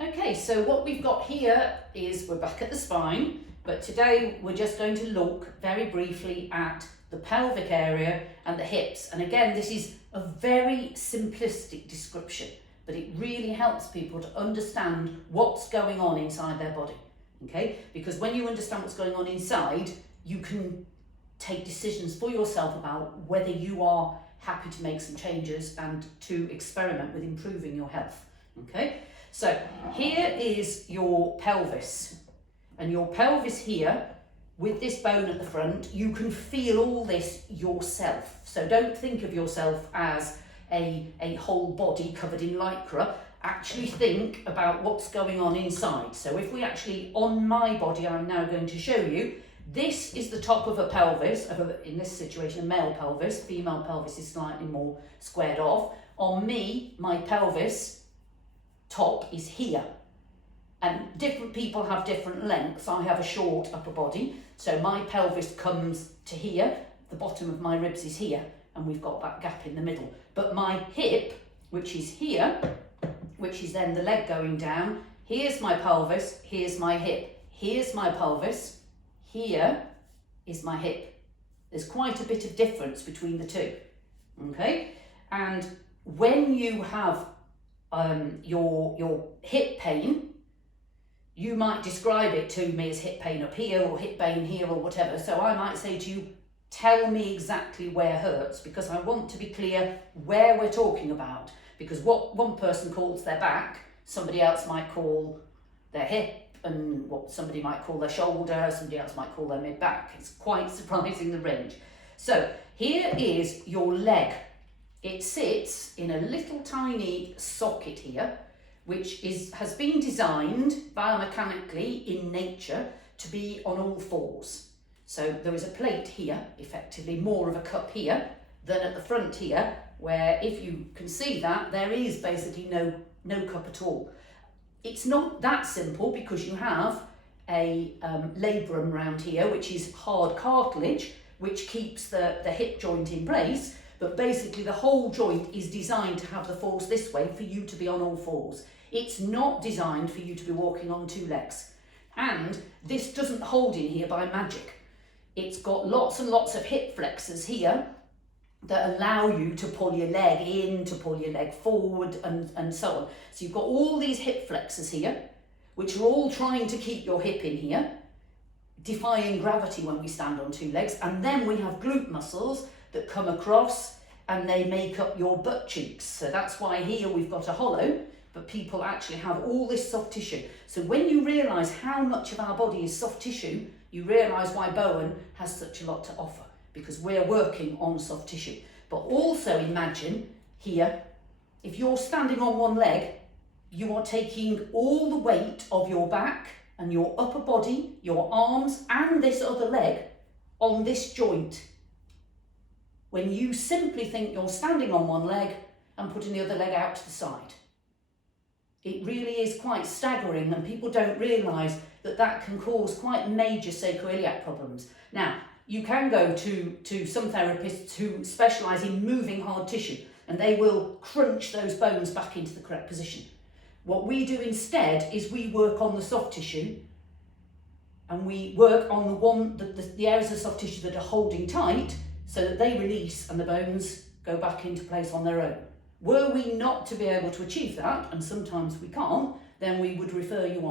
Okay, so what we've got here is we're back at the spine, but today we're just going to look very briefly at the pelvic area and the hips. And again, this is a very simplistic description, but it really helps people to understand what's going on inside their body, okay? Because when you understand what's going on inside, you can take decisions for yourself about whether you are happy to make some changes and to experiment with improving your health, okay? So here is your pelvis, and your pelvis here with this bone at the front, you can feel all this yourself. So don't think of yourself as a whole body covered in lycra. Actually think about what's going on inside. So if we actually, on my body, I'm now going to show you, this is the top of a pelvis, in this situation a male pelvis, female pelvis is slightly more squared off. On me, my pelvis top is here, and different people have different lengths. I have a short upper body, so my pelvis comes to here, the bottom of my ribs is here, and we've got that gap in the middle. But my hip, which is here, which is then the leg going down, here's my pelvis, here's my hip, here's my pelvis, here is my hip. There's quite a bit of difference between the two, okay? And when you have your hip pain, you might describe it to me as hip pain up here or hip pain here or whatever. So I might say to you, tell me exactly where hurts, because I want to be clear where we're talking about. Because what one person calls their back, somebody else might call their hip, and what somebody might call their shoulder, somebody else might call their mid-back. It's quite surprising, the range. So here is your leg. It sits in a little tiny socket here, which has been designed biomechanically in nature to be on all fours. So there is a plate here, effectively more of a cup here than at the front here, where if you can see that, there is basically no cup at all. It's not that simple because you have a labrum round here, which is hard cartilage, which keeps the hip joint in place. But basically the whole joint is designed to have the force this way for you to be on all fours. It's not designed for you to be walking on two legs. And this doesn't hold in here by magic. It's got lots and lots of hip flexors here that allow you to pull your leg in, to pull your leg forward, and so on. So you've got all these hip flexors here, which are all trying to keep your hip in here, defying gravity when we stand on two legs. And then we have glute muscles that come across and they make up your butt cheeks. So that's why here we've got a hollow, but people actually have all this soft tissue. So when you realise how much of our body is soft tissue, you realise why Bowen has such a lot to offer, because we're working on soft tissue. But also imagine here, if you're standing on one leg, you are taking all the weight of your back and your upper body, your arms and this other leg on this joint. When you simply think you're standing on one leg and putting the other leg out to the side. It really is quite staggering, and people don't realise that that can cause quite major sacroiliac problems. Now, you can go to some therapists who specialise in moving hard tissue, and they will crunch those bones back into the correct position. What we do instead is we work on the soft tissue, and we work on the areas of soft tissue that are holding tight, so that they release and the bones go back into place on their own. Were we not to be able to achieve that, and sometimes we can't, then we would refer you on.